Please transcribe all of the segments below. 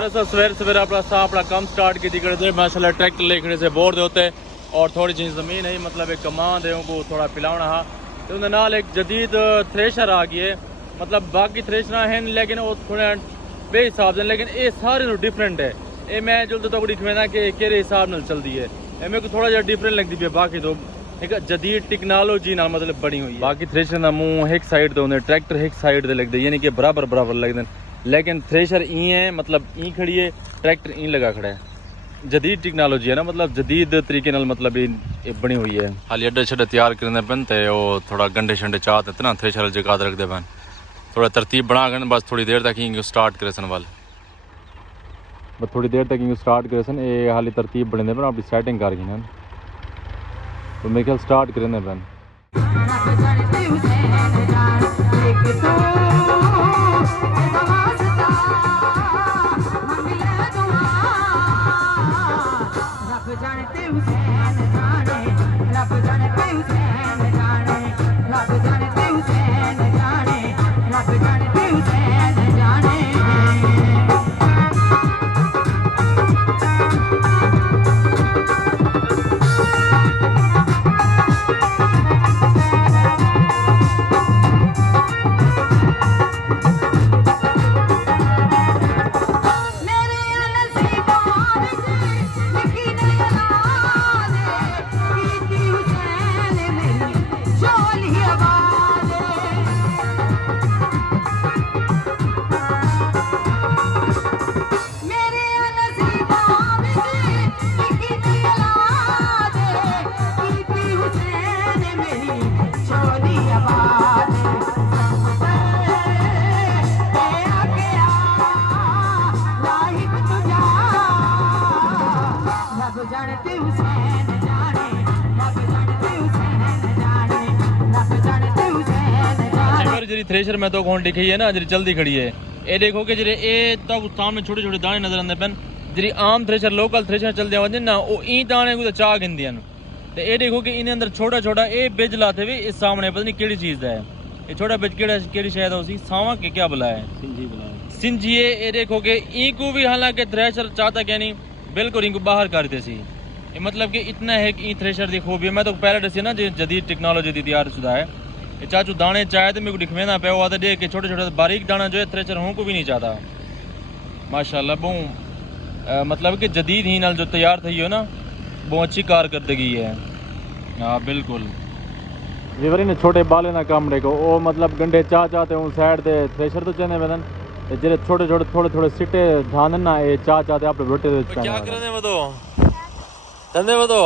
सवेरे सवेरे अपना काम स्टार्ट की करते माशाल्लाह ट्रैक्टर लेखने से बोर दे होते और थोड़ी जी जमीन है मतलब एक कमान दे को थोड़ा पिलावना हा तो उन्हें नाल एक जदीद थ्रेशर आ गई है मतलब बाकी थ्रेशर हैं लेकिन वो थोड़े बेहिसाब से लेकिन ये सारे डिफरेंट है ये मैं जो तो दिखवेना कि केरे हिसाब नाल चलती है ये मेरे को थोड़ा जा डिफरेंट लगती है बाकी तो एक जदीद टेक्नोलॉजी नाल मतलब बनी हुई है बाकी थ्रेशर का मुंह एक साइड तो होंगे ट्रैक्टर एक साइड ते लगते यानी कि बराबर बराबर लगते लेकिन थ्रेशर ई है मतलब ई खड़ी है ट्रैक्टर ई लगा खड़ा है जदीद टेक्नोलॉजी है ना मतलब जदीद तरीके नाल मतलब ये बनी हुई है हाली अड्डे छड्डे तैयार करने पेन ते वो थोड़ा गंडे शंडे चाहते इतना थ्रेशर जगह रखते पेन थोड़ा तरतीब बना कर बस थोड़ी देर तक इनको स्टार्ट करे सन वाल बस थोड़ी देर तक इनको स्टार्ट करे सन ये हाली तरतीब बने पेन अपनी सेटिंग कर गई तो मेरे ख्याल स्टार्ट करने पेन थ्रेशर में तो कौन दिखी है ना जी जल्दी खड़ी है ये देखो कि जी ये तब सामने छोटे छोटे दाने नजर आते पेन जी आम थ्रेशर लोकल थ्रेशर चलते आते ना वो ई दाने को चाह गिनदियां तो ये देखो कि इन्हें अंदर छोटा छोटा ये बिज लाते हुए इस सामने पता नहीं केड़ी चीज का है ये छोटा बिज केड़ी शायद उसी सावा के क्या बुलाया है सिंजी ये देखो कि ई को भी हालांकि थ्रेशर चाहता क्या नहीं बिल्कुल इनको बाहर कर देते सी ये मतलब कि इतना है कि ई थ्रेशर की खूबी मैं तो पहले दसी ना जो जदीद टेक्नोलॉजी दी तैयार शुदा है चाचू दाने चाहे तो मेरे को दिखवेना पे हुआ था देख के छोटे छोटे बारीक दाना जो है थ्रेशर हूँ को भी नहीं चाहता माशाल्लाह बहुत मतलब कि जदीद ही नाल जो तैयार थी हो ना बहुत अच्छी कारकर्दगी है हाँ बिल्कुल ये ने छोटे बाले ना काम देखो वो मतलब गंडे चाहते हूँ साइड से थ्रेशर तो चने बदन जे छोटे छोटे थोड़े थोड़े सिट्टे धान ना ये चाहते आप रोटे क्या करने में तो धंधे में तो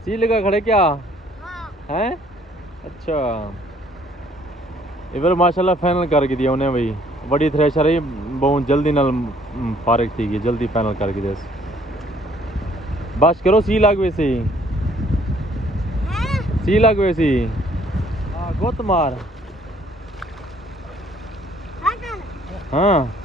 सी लगा खड़े क्या हैं अच्छा इधर माशाल्लाह फाइनल करके दिया उन्हें भाई बड़ी थ्रेशर है बहुत जल्दी नाल फारिग थी जल्दी फाइनल करके दे बस करो सी लाग वैसे सी लाग वैसे हाँ गोत मार हाँ